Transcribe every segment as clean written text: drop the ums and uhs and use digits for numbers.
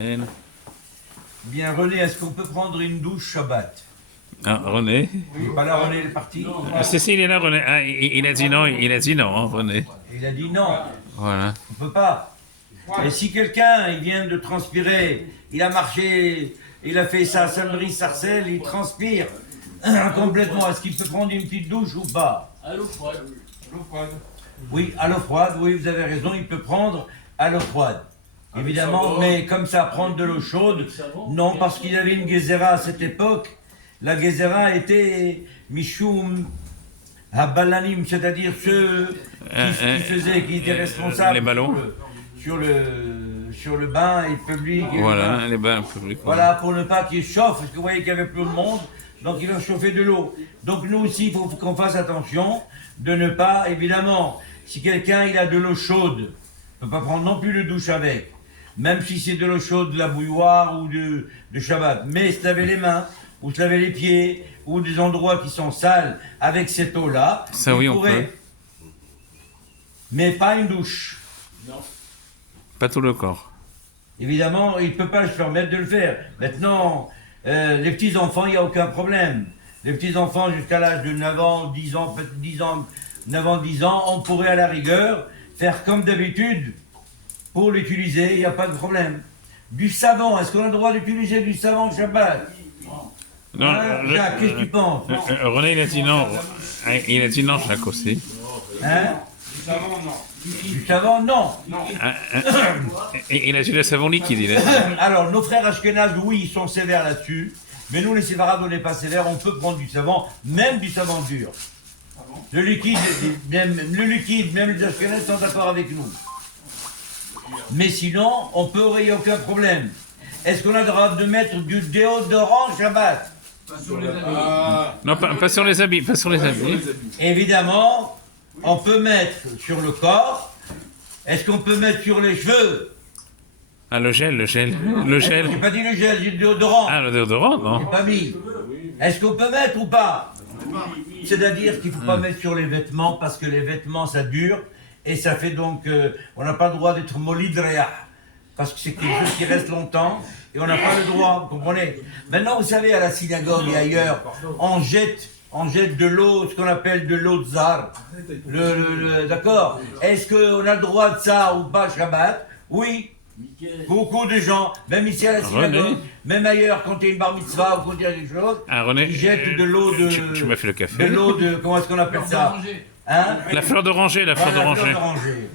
Bien, René, est-ce qu'on peut prendre une douche Shabbat? Ah, René. Oui, bah là, René est parti. Si, il est là, René. Ah, il a dit non, hein, René. Il a dit non, Voilà. on peut pas. Et si quelqu'un, il vient de transpirer, il a marché, il a fait sa sonnerie sarcelle, il transpire complètement, est-ce qu'il peut prendre une petite douche ou pas? À l'eau froide. Oui, à l'eau froide, oui, vous avez raison, il peut prendre à l'eau froide. Évidemment, mais comme ça, prendre de l'eau chaude, non, parce qu'il y avait une gezerah à cette époque. La gezerah était Mishum Habalanim, c'est-à-dire ceux qui étaient responsables les ballons. sur le bain et public. Voilà, les bains publics. Voilà, pour ne pas qu'il chauffe, parce que vous voyez qu'il y avait plus de monde, donc il va chauffer de l'eau. Donc nous aussi, il faut qu'on fasse attention de ne pas, évidemment, si quelqu'un il a de l'eau chaude, il ne peut pas prendre non plus de douche avec, même si c'est de l'eau chaude, de la bouilloire ou de Shabbat. Mais se laver les mains, ou se laver les pieds, ou des endroits qui sont sales avec cette eau-là, Ça, il oui, on pourrait. peut. Mais pas une douche. Non. Pas tout le corps. Évidemment, il ne peut pas se permettre de le faire. Maintenant, les petits-enfants, il n'y a aucun problème. Les petits-enfants, jusqu'à l'âge de 9 ans, 10 ans, peut-être 10 ans, 9 ans, 10 ans, on pourrait à la rigueur faire comme d'habitude pour l'utiliser, il n'y a pas de problème. Du savon, est-ce qu'on a le droit d'utiliser du savon Shabbat? Non, Hein, Jacques, qu'est-ce que tu penses? René, il a dit non. Il a dit non, Jacques aussi. Hein? Du savon, non. Et il a dit le savon liquide, il a dit. Alors, nos frères Ashkenaz, oui, ils sont sévères là-dessus. Mais nous, les séfarades, on n'est pas sévères. On peut prendre du savon, même du savon dur. Le liquide, même les Ashkenaz sont d'accord avec nous. Mais sinon, on peut, il n'y a aucun problème. Est-ce qu'on a le droit de mettre du déodorant Shabbat? Non, pas sur les habits, pas sur les habits. Évidemment, on peut mettre sur le corps. Est-ce qu'on peut mettre sur les cheveux? Ah, le gel. J'ai pas dit le gel, j'ai dit le déodorant. Ah, le déodorant, non. Pas mis. Est-ce qu'on peut mettre ou pas? C'est-à-dire qu'il ne faut pas mettre sur les vêtements parce que les vêtements ça dure et ça fait donc on n'a pas le droit d'être molidrea parce que c'est quelque chose qui reste longtemps et on n'a pas le droit, vous comprenez? Maintenant vous savez à la synagogue et ailleurs on jette de l'eau, ce qu'on appelle de l'eau de zar. D'accord? Est-ce qu'on a le droit de ça ou pas Shabbat? Oui. Beaucoup de gens, même ici à la synagogue, René. même ailleurs, quand il y a une bar mitzvah ou quand il y a quelque chose, Ah, René, ils jettent de l'eau de... Tu m'as fait le De café. l'eau de... Comment est-ce qu'on appelle ça? Hein? La fleur d'oranger, la fleur Voilà, d'oranger. fleur d'oranger.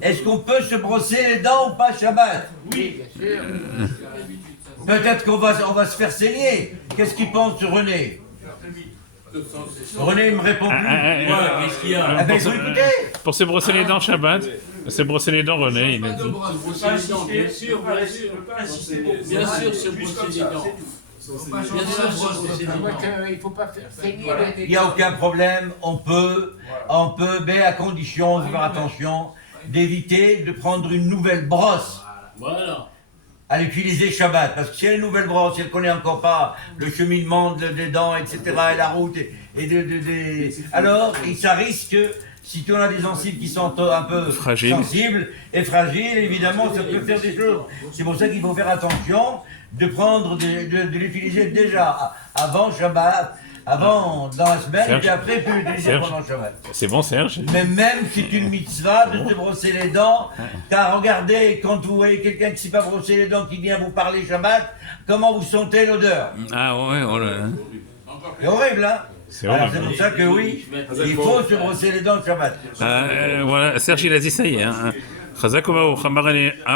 Est-ce qu'on peut se brosser les dents ou pas Shabbat? Oui, bien sûr. Peut-être qu'on va se faire saigner. Qu'est-ce qu'il pense René? René ne me répond plus. Qu'est-ce qu'il y a? Ah ben, il faut écouter. Pour se brosser les dents, Shabbat, se brosser les dents, René, il a dit. Brosser les dents, bien sûr, bien sûr. Bien sûr, se brosser les dents. Bien sûr, se brosser les dents. Il ne faut pas faire saigner Il n'y a aucun problème. On peut, mais à condition de faire attention, d'éviter de prendre une nouvelle brosse Voilà. à l'utiliser Shabbat. Parce que si elle est une nouvelle brosse, si elle ne connaît encore pas le cheminement des dents, etc., et la route, alors ça risque, si tu as des gencives qui sont un peu Fragiles. sensibles et fragiles, évidemment, ça peut faire des choses. C'est pour ça qu'il faut faire attention de prendre, de l'utiliser déjà avant Shabbat, avant dans la semaine, et puis après, peut l'utiliser Serge. pendant Shabbat. C'est bon, Serge. Mais même si c'est une mitzvah de se brosser les dents, car regardez, quand vous voyez quelqu'un qui ne s'est pas brossé les dents, qui vient vous parler Shabbat, comment vous sentez l'odeur? Ah, ouais, oh là là. C'est horrible, hein? C'est Alors horrible. c'est pour ça que oui, il faut se brosser les dents le Shabbat. Voilà, Serge, il a dit ça y est. Hein. Chazak Obaou, Chamarani.